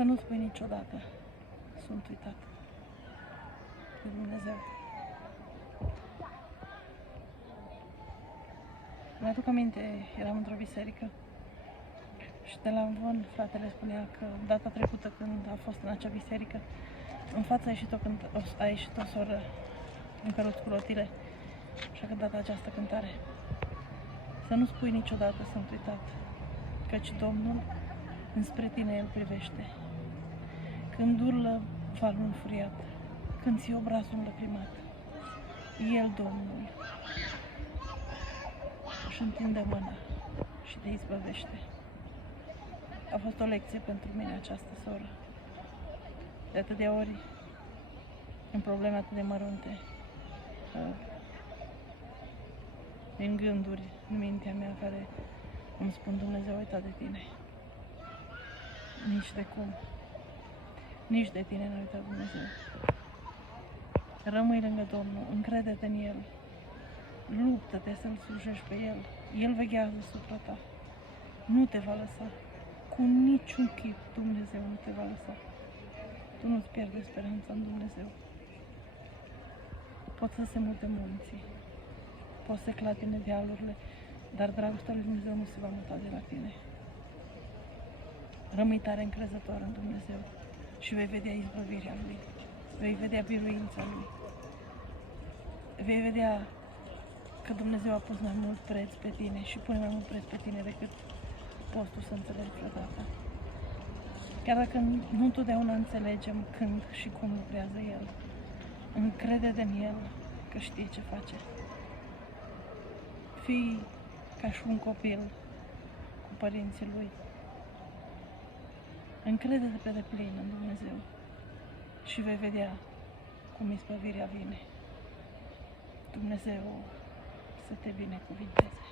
Să nu spui niciodată, sunt uitat de Dumnezeu. Mi-aduc aminte, eram într-o biserică și de la învon fratele spunea că data trecută când a fost în acea biserică, în față a ieșit o soră în căruț cu rotile și a cântat această cântare. Să nu spui niciodată sunt uitat, căci Domnul înspre tine El privește. Când urlă valul înfuriat, când ți-o brațul înlăcrimat, El, Domnul, își întinde mâna și te izbăvește. A fost o lecție pentru mine această soră. De atâtea ori, în probleme atât de mărunte, în gânduri, în mintea mea, care îmi spun Dumnezeu a uitat de tine. Nici de cum. Nici de tine n-a uitat Dumnezeu. Rămâi lângă Domnul, încrede-te în El. Luptă-te să-L slujești pe El. El veghează asupra ta. Nu te va lăsa. Cu niciun chip Dumnezeu nu te va lăsa. Tu nu-ți pierde speranța în Dumnezeu. Pot să se mute munții. Pot să se clatine dealurile, dar dragostea lui Dumnezeu nu se va muta de la tine. Rămâi tare încrezător în Dumnezeu și vei vedea izbăvirea Lui. Vei vedea biruința Lui. Vei vedea că Dumnezeu a pus mai mult preț pe tine și pune mai mult preț pe tine decât poți tu să înțelegi vreodată. Chiar dacă nu întotdeauna înțelegem când și cum lucrează El, încrede-te în El că știe ce face. Fii ca și un copil cu părinții Lui. Încrede-te pe deplin în Dumnezeu și vei vedea cum izbăvirea vine. Dumnezeu să te binecuvinteze.